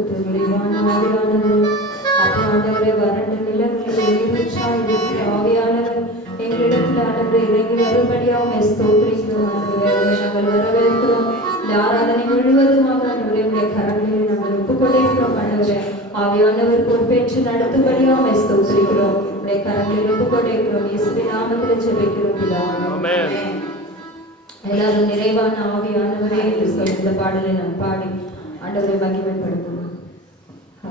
கொடுத்து விளைவான ஆவியானவர் அப்போ ஆண்டவரை வறண்ட நிலங்களில் நீருற்றாய் ஆவியானவர் எங்களிடத்தில் ஆண்டவரை இறங்கி வரும்படியாக ஸ்தோத்திரிக்கிறோம். ஆண்டவரை நாங்கள் வரவேற்கிறோம். இந்த ஆராதனை முழுவதுமாக ஆண்டவரை உடைய கரங்களில் நாங்கள் ஒப்புக்கொண்டிருக்கிறோம். ஆண்டவரை ஆவியானவர் பொறுப்பேற்று நடத்தும்படியாக ஸ்தோத்திரிக்கிறோம். உடைய கரங்களில் ஒப்புக்கொண்டிருக்கிறோம். இயேசுவின் நாமத்தில் ஜெபிக்கிறோம் பிதாவே. எல்லாரும் நிறைவான ஆவியானவரே இந்த பாடலை நாம் பாடி ஆண்டவரை மகிமைப்படுத்துவோம். ஆ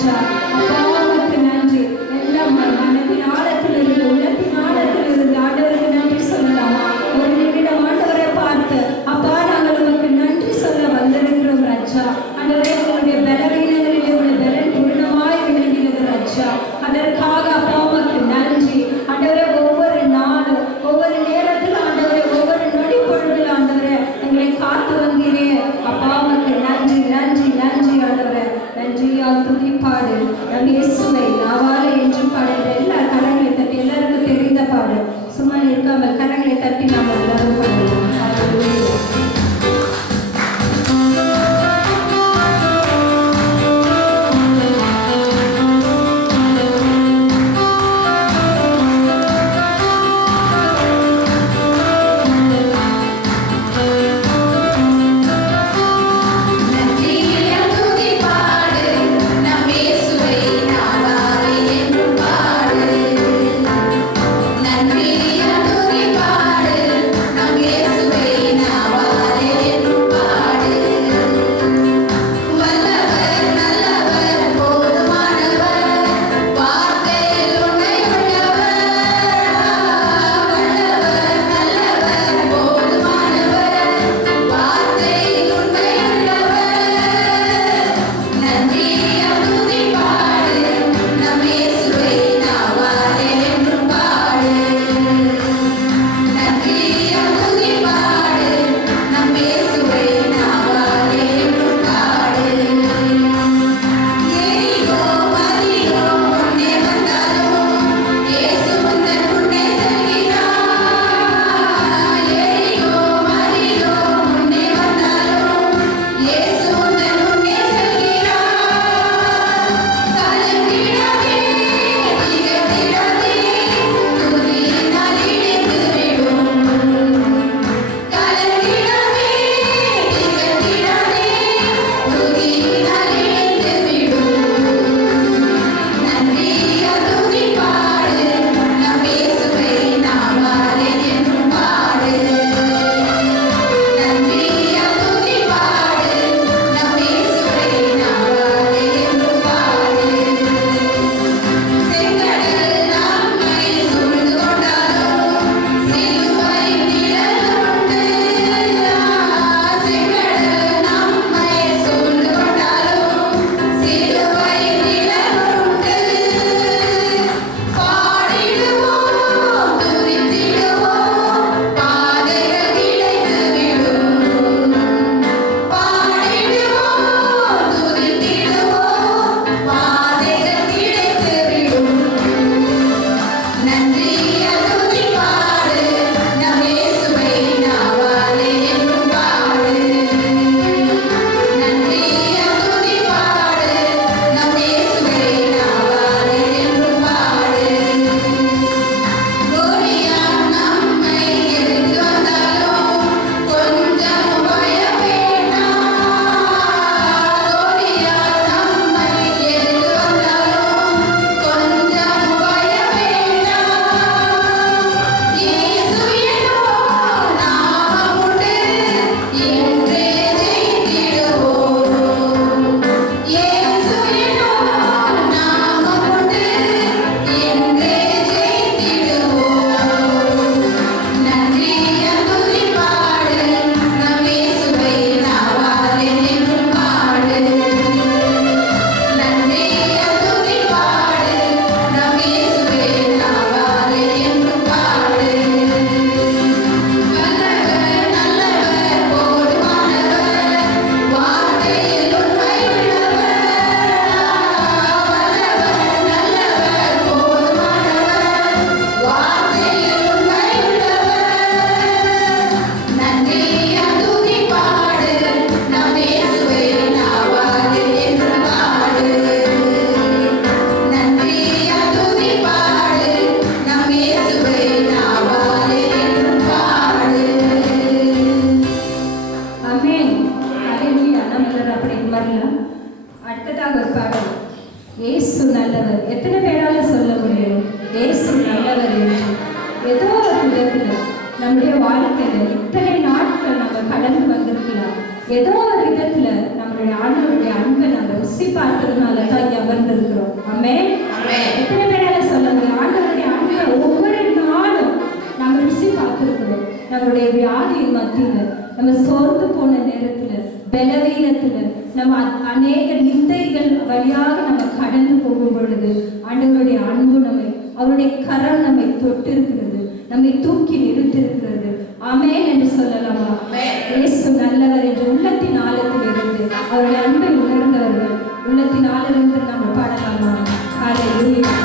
ராஜா. அப்பா உமக்கு நன்றி. எல்லாம் மனதின் ஆழத்தில் இருந்து உள்ளத்தின் ஆழத்தில் இருந்து ஆண்டவருக்கு நன்றி சொல்லலாமா? ஒரு நிமிடம் ஆண்டவரை பார்த்து அப்பா நாங்கள் உமக்கு நன்றி சொல்ல வந்திருக்கிறோம் ராஜா. ஆண்டவரே உங்களுடைய பலவீனங்களிலே உள்ள பலன் பூர்ணமாய் விளங்கினது ராஜா. அதற்காக அப்பா உமக்கு நன்றி ஆண்டவரே. ஒவ்வொரு நாளும் ஒவ்வொரு நேரத்தில் ஆண்டவரே ஒவ்வொரு நொடி பொழுதில் ஆண்டவரே எங்களை காத்து வந்தீரே அப்பா உமக்கு நன்றி நன்றி நன்றி ஆண்டவரே. நன்றியா துதிப்பாடு நம் இயேசுவை நாவாலே என்று பாடுகிற எல்லா கரங்களை தட்டி எல்லாருக்கும் தெரிந்த பாடு சும்மா இருக்காமல் கரங்களை தட்டி நாம் எல்லாரும் பாடலாம். நம்முடைய வாழ்க்கையில இத்தனை நாட்கள் நம்ம கடந்து வந்திருக்கலாம். ஏதோ ஒரு விதத்துல நம்மளுடைய ஆண்டவருடைய அன்பை நம்ம ருசி பார்த்ததுனால தான் இங்க அமர்ந்திருக்கிறோம். ஆமென். எத்தனை பேரால சொல்ல முடியும்? ஆண்டவருடைய அன்பை ஒவ்வொரு நாளும் நாங்கள் ருசி பார்த்திருக்கிறோம். நம்மளுடைய வியாதியின் மத்தியில, நம்ம சோர்ந்து போன நேரத்துல, பலவீனத்துல, நம்ம அநேக நிந்தைகள் வழியாக நம்ம கடந்து போகும் பொழுது ஆண்டவருடைய அன்பு நம்மை, அவருடைய கரம் நம்மை தொட்டிருக்கிறது, நம்மை தூக்கி நிறுத்திருக்கிறது. ஆமென் என்று சொல்லலாமா? இயேசு நல்லவர் என்று உள்ளத்தின் ஆழத்திலிருந்து அவருடைய அன்பை உணர்ந்தவர்கள் உள்ளத்தின் ஆழத்திலிருந்து நம்ம பாடலாமா? ஹல்லேலூயா.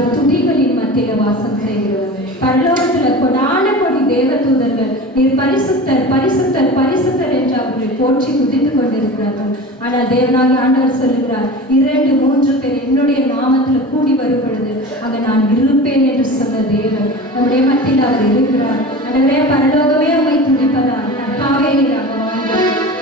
அவர் துதிகளின் மத்தியில வாசம் செய்கிறவர். பரலோகத்துல கொடான கொடி தேவதூதர்கள் நீர் பரிசுத்தர் பரிசுத்தர் பரிசுத்தர் என்று அவர்களை போற்றி துதித்துக் கொண்டிருக்கிறார்கள். ஆனால் தேவனாகி ஆண்டவர் சொல்லுகிறார், 2-3 பேர் என்னுடைய நாமத்துல கூடி வரும் பொழுது அங்க நான் இருப்பேன் என்று சொன்ன தேவன் நம்முடைய மத்தியில் அவர் இருக்கிறார். ஆண்டவரே, பரலோகமே உம்மை துதிப்பதால் காவேரியாக வாங்க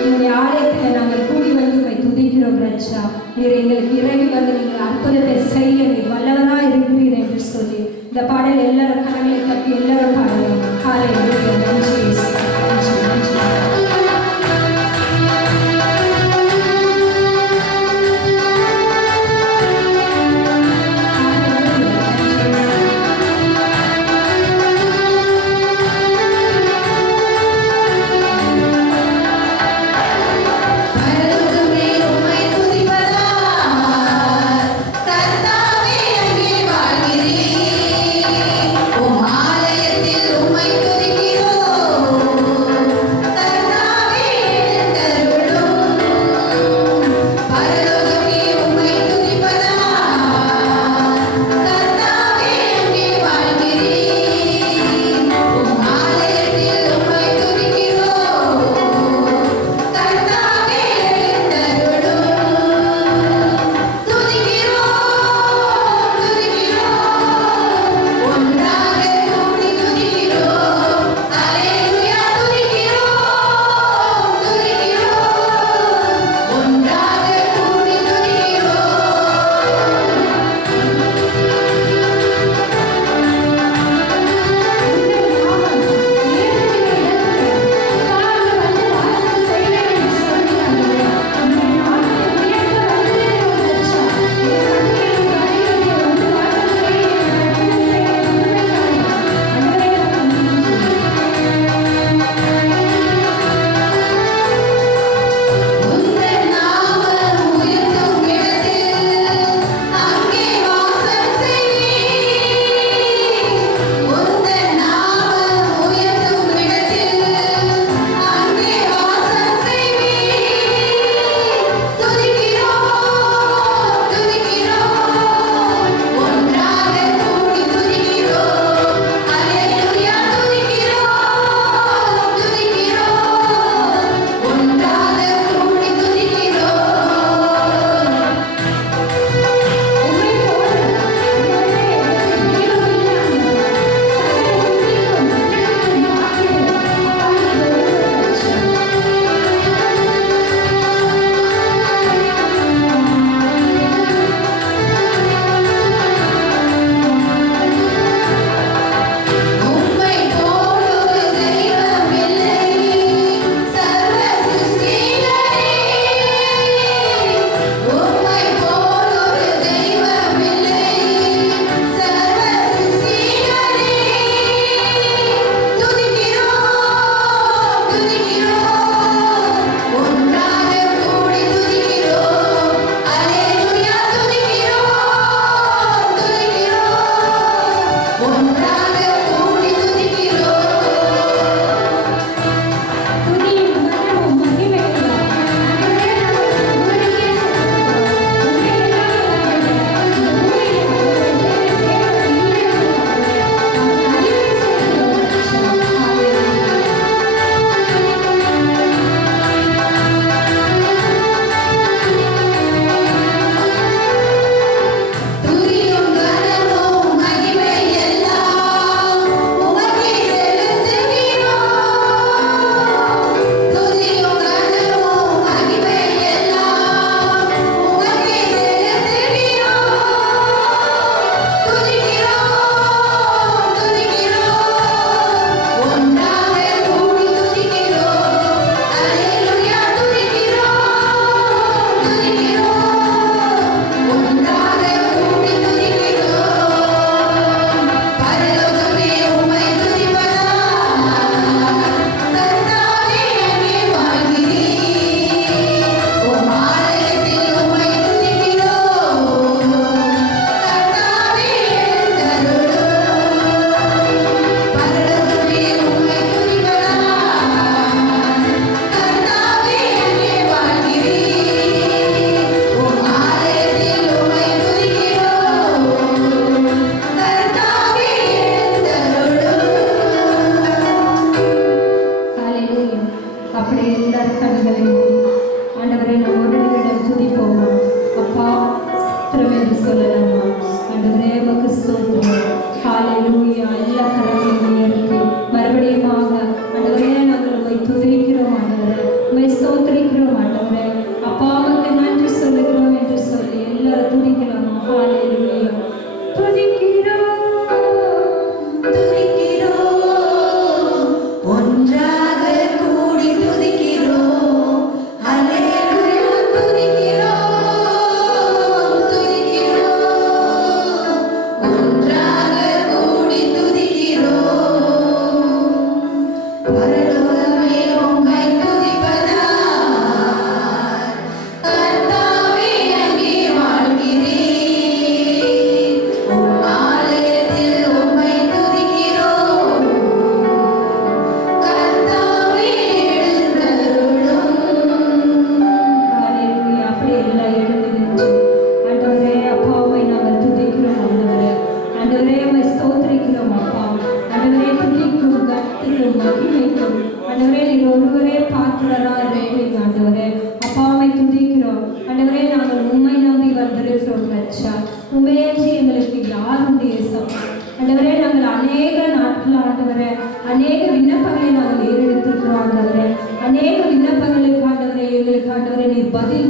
உங்களுடைய ஆலயத்துல நாங்கள் கூடி வந்து உம்மை துதிக்கிறோம். ரட்சா, நீர் எங்களுக்கு இறங்கி வந்து நீங்கள் அற்புதத்தை செய்ய நீர் வல்லவராக இருக்கிறீர் என்று சொல்லி இந்த பாடல் எல்லாரும் கரங்களை தட்டி எல்லாரும் பாடலாம். ஹல்லேலூயா. நன்றி இயேசு. நன்றி நன்றி. கர்த்தாவே அங்கே வாழ்கிறேன், உம் ஆலயத்தில்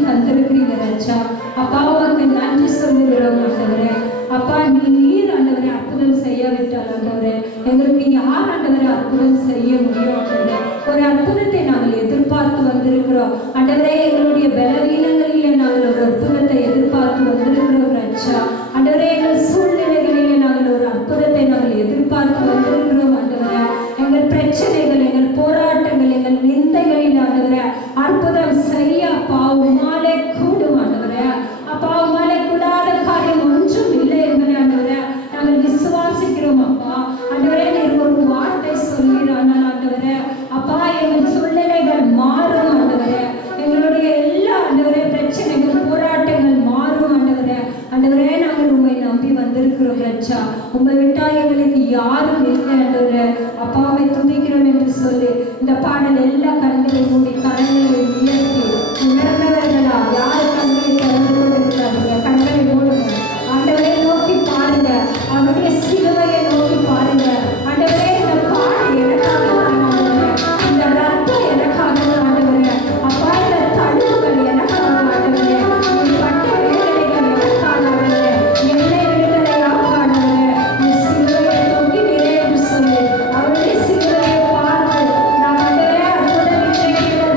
தந்திருக்கிறீங்க ராஜா. அப்பா உமக்கு நன்றி சொல்லுகிறோம் ஆண்டவரே. அப்பா நீர் ஆண்டவரே அற்புதம் செய்யாவிட்டால் ஆண்டவரே எங்களுக்கு யார் ஆண்டவரே அற்புதம் செய்ய முடியும் ஆண்டவரே. ஒரு அற்புதத்தை நாங்கள் எதிர்பார்த்து வந்திருக்கிறோம் ஆண்டவரே. எங்களுடைய பலவீனங்களிலே நாங்கள் ஒரு அற்புதத்தை எதிர்பார்த்து வந்திருக்கிறோம் ராஜா. ஆண்டவரே எங்கள் சூழ்நிலைகளிலே நாங்கள் ஒரு அற்புதத்தை நாங்கள் எதிர்பார்த்து வந்திருக்கிறோம் ஆண்டவரே. எங்கள் பிரச்சனைகள், எங்கள் போராட்டங்கள், எங்கள் நிந்தைகளில் ஆண்டவரே அற்புதம் செய்ய அப்பா உம்மாலே கூடும் ஆண்டவரே. அப்பா உம்மாலே கூடாத காரியம் ஒன்றும் இல்லை என்பதை ஆண்டவரே நாங்கள் விசுவாசிக்கிறோம் அப்பா. ஆண்டவரே நீர் ஒரு வார்த்தை சொல்கிறான் ஆண்டவரே. அப்பா எங்கள் சூழ்நிலைகள் மாறும் ஆண்டவரே. எங்களுடைய எல்லா ஆண்டவரே பிரச்சனைகள், போராட்டங்கள் மாறும் ஆண்டவரே. ஆண்டவரே நாங்கள் உம்மை நம்பி வந்திருக்கிறோம் ராஜா. உம்மை விட்டா எங்களுக்கு யாரும் இல்லை ஆண்டவரே. அப்பாவை துதிக்கிறோம் என்று சொல்லி இந்த பாடல் எல்லா கண்களை மூடி கரங்களை உயர்த்தி உணர்ந்தவர்களா யார் கண்களை திறந்து கொண்டிருக்கிறாங்க கண்களை மூடுங்க. ஆண்டவரை நோக்கி பாருங்க, அவருடைய சிலுவையை நோக்கி பாருங்க. ஆண்டவரே இந்த பாடு எனக்காக தான் ஆண்டவரே, இந்த ரத்தம் எனக்காக தான் ஆண்டவரே. அப்பா இந்த தழுவுகள் எனக்காக ஆண்டவரே, நீ பட்ட வேதனைகள் எனக்காக ஆண்டவரே, என்னை விடுதலையாக ஆண்டவரே. நீ சிலுவையை நோக்கி நிலை என்று சொல்லி அவருடைய சிலுவையை பார்த்து நாம் ஆண்டவரே அற்புத விஜயங்களை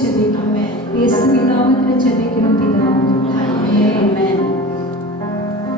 ஜெபிக்கிறோம். இயேசுவின் நாமத்தில் ஜெபிக்கிறோம் பிதாவே.